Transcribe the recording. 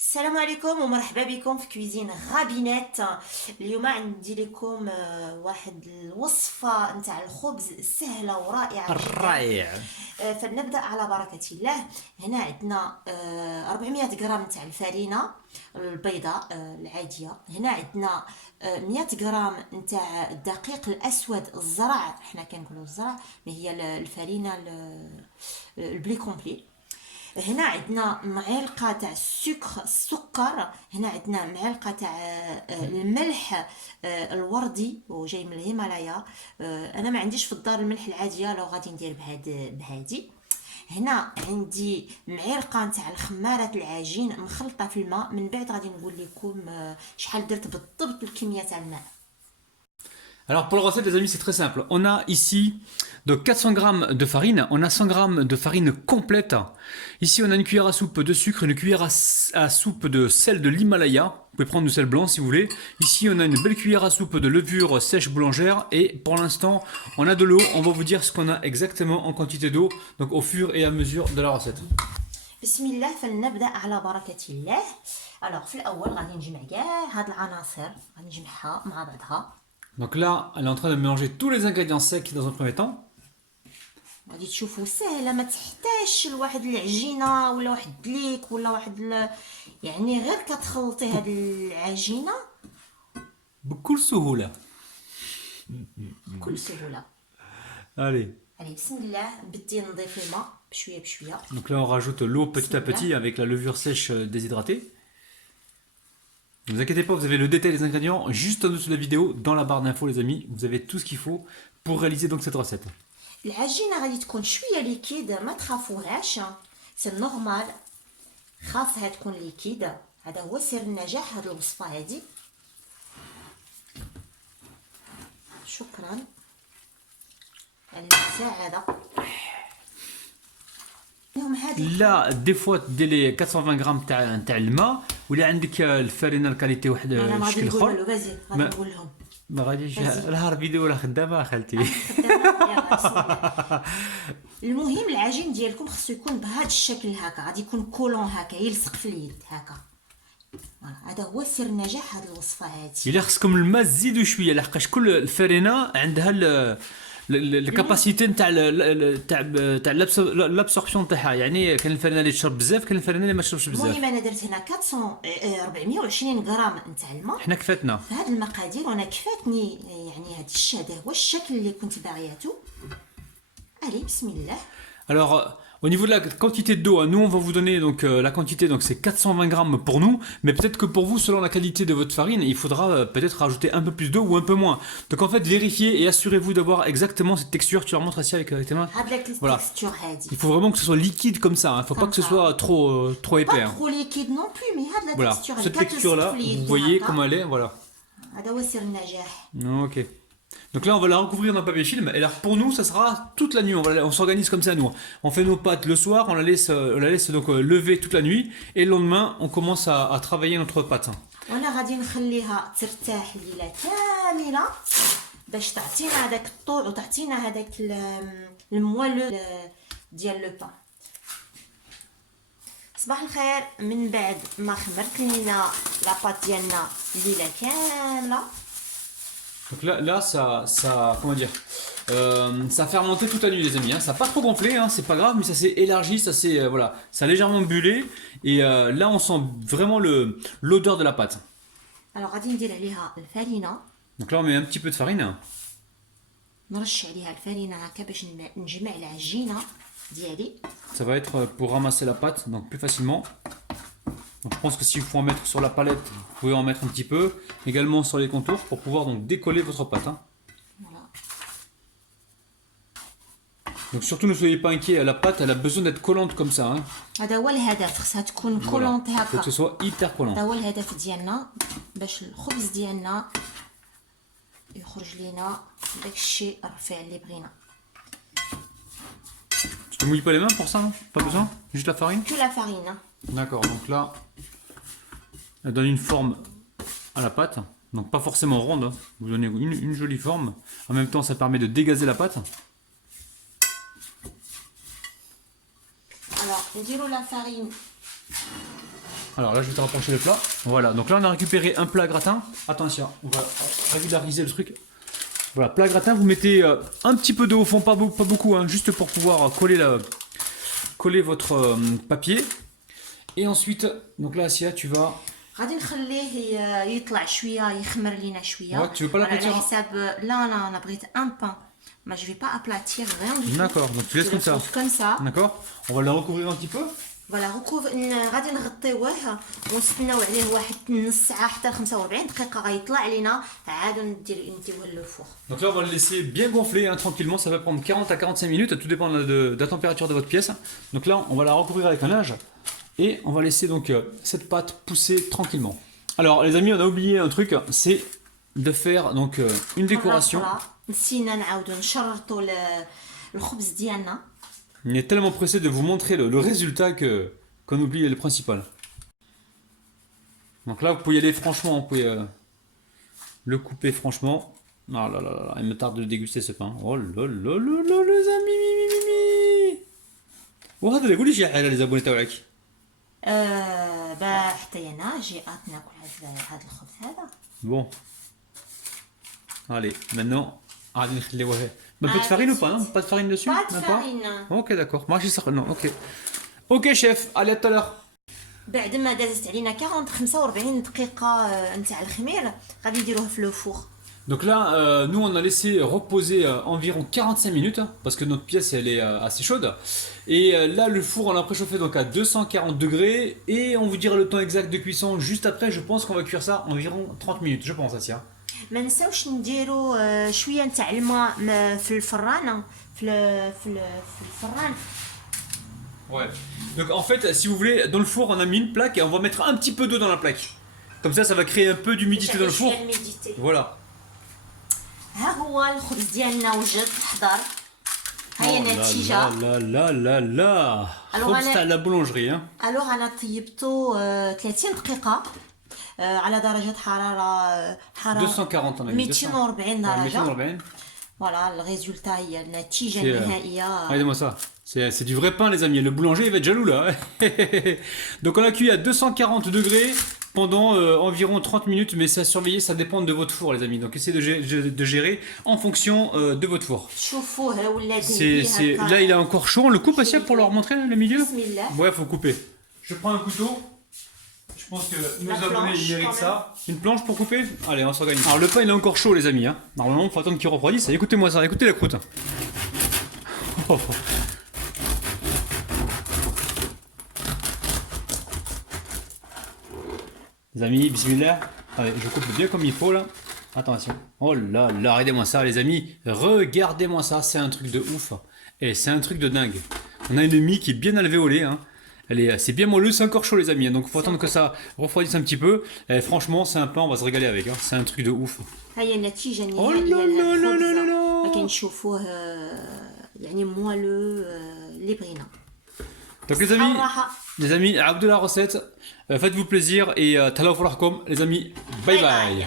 السلام عليكم ومرحبا بكم في كويزين غابينات. اليوم عندي لكم واحد الوصفة نتاع الخبز سهلة ورائعة جدا. الرائع. فلنبدأ على بركة الله. هنا عندنا 400 غرام نتاع الفرينة البيضاء العادية. هنا عندنا 100 غرام نتاع الدقيق الأسود الزرع، حنا كنقولوا الزرع، ما هي الفرينة البلي كومبلي. هنا عندنا معلقه تاع السكر. هنا عندنا معلقه تاع الملح الوردي وجاي من الهيمالايا. انا ما عنديش في الدار الملح العاديه، لو غادي ندير بهادي. هنا عندي معلقه نتاع الخماره العجين مخلطه في الماء. من بعد غادي نقول لكم شحال درت بالضبط الكميه تاع الماء. Alors pour la recette les amis c'est très simple. On a ici donc 400 grammes de farine, on a 100 grammes de farine complète. Ici on a une cuillère à soupe de sucre, une cuillère à soupe de sel de l'Himalaya. Vous pouvez prendre du sel blanc si vous voulez. Ici on a une belle cuillère à soupe de levure sèche boulangère. Et pour l'instant on a de l'eau. On va vous dire ce qu'on a exactement en quantité d'eau, donc au fur et à mesure de la recette. بسم الله، فلنبدا على بركه الله. الوغ في الاول غادي نجمع كاع هاد العناصر، غادي نجمعها مع بعضها. Donc là elle est en train de mélanger tous les ingrédients secs dans un premier temps. غادي تشوفوا سهله، ما تحتاجش لواحد العجينه ولا واحد الدليك ولا يعني غير كتخلطي هاد العجينه بكل سهولة. بكل سهوله. Allez. علي بسم الله، بدي نضيف الماء بشويه بشويه. Donc là, on rajoute l'eau petit à petit avec la levure sèche déshydratée. Ne vous inquiétez pas, vous avez le détail des ingrédients juste en dessous de la vidéo, dans la barre d'infos les amis. Vous avez tout ce qu'il faut pour réaliser donc cette recette. العجينه غادي تكون شويه ليكيد، ما تخافوهاش، سي نورمال، خاصها تكون ليكيد. هذا هو سر النجاح هاد الوصفه هادي. شكرا على المساعده. Là, des fois, dès les 420 grammes تاع الماء ولا عندك الفرينه الكاليتي واحد انا ما غادي شكل نقول له، اخر. غادي نقول لهم. ما غاديش فازي. نهار فيديو ولا خدامه خالتي. يلا بسم الله. المهم العجين ديالكم خصو يكون بهذا الشكل هكا، غادي يكون كولون هكا يلصق في اليد هكا. فوالا، هذا هو سر نجاح هذه الوصفه هذه. الا خصكم الماء تزيدوا شويه لحقاش كل الفرينه عندها الكاباسيتي نتاع تاع لابسوربسيون تاعها. يعني كاين الفرينه اللي تشرب بزاف، كاين الفرينه اللي ما تشربش بزاف. المهم انا درت هنا 420 غرام نتاع الماء حنا كفاتنا في هذه المقادير، وانا كفاتني يعني هذا هو الشكل اللي كنت باغياته. علي بسم الله. Alors, au niveau de la quantité d'eau, nous on va vous donner donc la quantité, donc c'est 420 grammes pour nous, mais peut-être que pour vous, selon la qualité de votre farine, il faudra peut-être rajouter un peu plus d'eau ou un peu moins. Donc en fait, vérifiez et assurez-vous d'avoir exactement cette texture. Tu remontres ici avec tes mains. Voilà. Il faut vraiment que ce soit liquide comme ça. Il faut pas que ce soit trop épais. Pas trop liquide non plus, mais هاد la Voilà. texture. Cette texture-là, vous voyez comment elle est. Voilà. هذا هو سر النجاح. Ok. Donc là, on va la recouvrir dans le papier film. Et alors, pour nous, ça sera toute la nuit. On s'organise comme ça, nous. On fait nos pâtes le soir, on la laisse donc lever toute la nuit. Et le lendemain, on commence à travailler notre pâte. وانا غادي نخليها ترتاح الليله كامله باش تعطينا هذاك الطول وتعطينا هذاك الموالو ديال لو بان. صباح الخير. من بعد ما خمرت لينا لاباط ديالنا الليله كامله. Donc là comment dire, ça a fermenté toute la nuit, les amis. Hein. Ça n'a pas trop gonflé, hein, c'est pas grave, mais ça s'est élargi, voilà, ça a légèrement bullé. Et là, on sent vraiment l'odeur de la pâte. alors غادي ندير عليها الفرينه. Donc là, on met un petit peu de farine. نرش عليها الفرينه هكا باش نجمع العجينه ديالي. Ça va être pour ramasser la pâte, donc plus facilement. Donc je pense que s'il faut en mettre sur la palette, vous pouvez en mettre un petit peu, également sur les contours pour pouvoir donc décoller votre pâte. Hein. Voilà. Donc surtout ne soyez pas inquiet, la pâte elle a besoin d'être collante comme ça. Hein. هذا هو الهدف، خصها تكون Voilà. كولونت Il faut هكا. que ce soit hyper collant. هذا هو الهدف ديالنا باش الخبز ديالنا يخرج لينا داك الشيء الرفيع اللي بغينا. Tu te mouilles pas les mains pour ça, non? Pas besoin? Juste la farine? Que la farine. D'accord, donc là, elle donne une forme à la pâte. Donc pas forcément ronde, hein. Vous donnez une jolie forme. En même temps, ça permet de dégazer la pâte. Alors نديرو لا فارين Alors là, je vais te rapprocher le plat. Voilà, donc là, on a récupéré un plat gratin. Attention, on va régulariser le truc. Voilà, plat gratin, vous mettez un petit peu d'eau au fond, pas beaucoup, hein, juste pour pouvoir coller votre papier. Et ensuite, donc là, Asia, tu vas... غادي نخليه يطلع شويه يخمر لينا شويه. Ouais, tu veux pas l'aplatir? على حساب لا انا بغيت ان بان. ما je vais pas aplatir rien du tout. D'accord, donc tu laisses comme ça. Comme ça. D'accord. On va le recouvrir un petit peu. فوالا غادي نغطيوه ونستناو عليه واحد نص ساعه حتى 45 دقيقه غيطلع علينا عاد نديوه للفوق. Donc là, on va le laisser bien gonfler hein, tranquillement. Ça va prendre 40 à 45 minutes, tout dépend de la température de votre pièce. Donc là, on va la recouvrir avec un linge et on va laisser donc cette pâte pousser tranquillement. Alors, les amis, on a oublié un truc, c'est de faire donc une décoration. نسينا نعاودو نشرطو الخبز ديالنا. On est tellement pressé de vous montrer le résultat qu'on oublie le principal. Donc là, vous pouvez y aller franchement, vous pouvez le couper franchement. Ah là là là, il me tarde de déguster ce pain. Oh là là là là, les amis, mimi. وهذا اللي يقول لي شي حاجه لي تاعك. با حتى انا جيت ناكل هذا الخبز هذا. Bon. Allez, maintenant, غادي نخليوه. Un peu de farine ou pas, non? Pas de farine dessus? Pas de Même farine. Ok, d'accord. Moi, non, ok. Ok, chef, allez, à tout à l'heure. بعد ما دازت علينا 45 دقيقه نتاع الخمير غادي نديروه في لو فور. Donc là, nous, on a laissé reposer environ 45 minutes, hein, parce que notre pièce, elle est assez chaude. Et là, le four, on l'a préchauffé donc à 240 degrés. Et on vous dira le temps exact de cuisson juste après. Je pense qu'on va cuire ça environ 30 minutes, je pense, Asia. ما نساوش نديرو شويه نتاع الماء في الفران في الفران. Ouais. Donc en fait, si vous voulez, dans le four, on a mis une plaque et on va mettre un petit peu d'eau dans la plaque. Comme ça va créer un peu d'humidité dans le four. Voilà. ها هو الخبز ديالنا وجد حضر. هاي النتيجه. لا لا لا لا. خبز تاع لا بولونجري hein. الوغ انا طيبته 30 دقيقه على درجه حراره 240 on a mis 240 درجه. 240. Voilà, le résultat هي النتيجه النهائيه. Regardez-moi ça. C'est du vrai pain, les amis. Le boulanger, il va être jaloux là. Donc, on a cuit à 240 degrés pendant environ 30 minutes. Mais ça, surveiller, ça dépend de votre four, les amis. Donc, essayez de gérer en fonction de votre four. Là, il est encore chaud. On le coupe, Asia, pour leur montrer le milieu. Ouais, faut couper. Je prends un couteau. Je pense que nos abonnés ils méritent ça. Une planche pour couper? Allez, on s'organise. Alors, le pain, il est encore chaud, les amis. Hein. Normalement, il faut attendre qu'il refroidisse. Écoutez-moi ça. Écoutez la croûte. Oh. Les amis, bismillah. Allez, je coupe bien comme il faut là. Attention. Oh là là, regardez-moi ça, les amis. Regardez-moi ça, c'est un truc de ouf. Et c'est un truc de dingue. On a une mie qui est bien alvéolée. Hein. C'est bien moelleux, c'est encore chaud, les amis. Donc il faut attendre que ça refroidisse un petit peu. Et franchement, c'est un pain, on va se régaler avec. Hein. C'est un truc de ouf. هي النتيجه Oh là là là là là là. كنشوفوه يعني موالو اللي بغينا. Donc les amis, Abdullah recette, faites-vous plaisir et talaw farahkom, les amis, bye bye.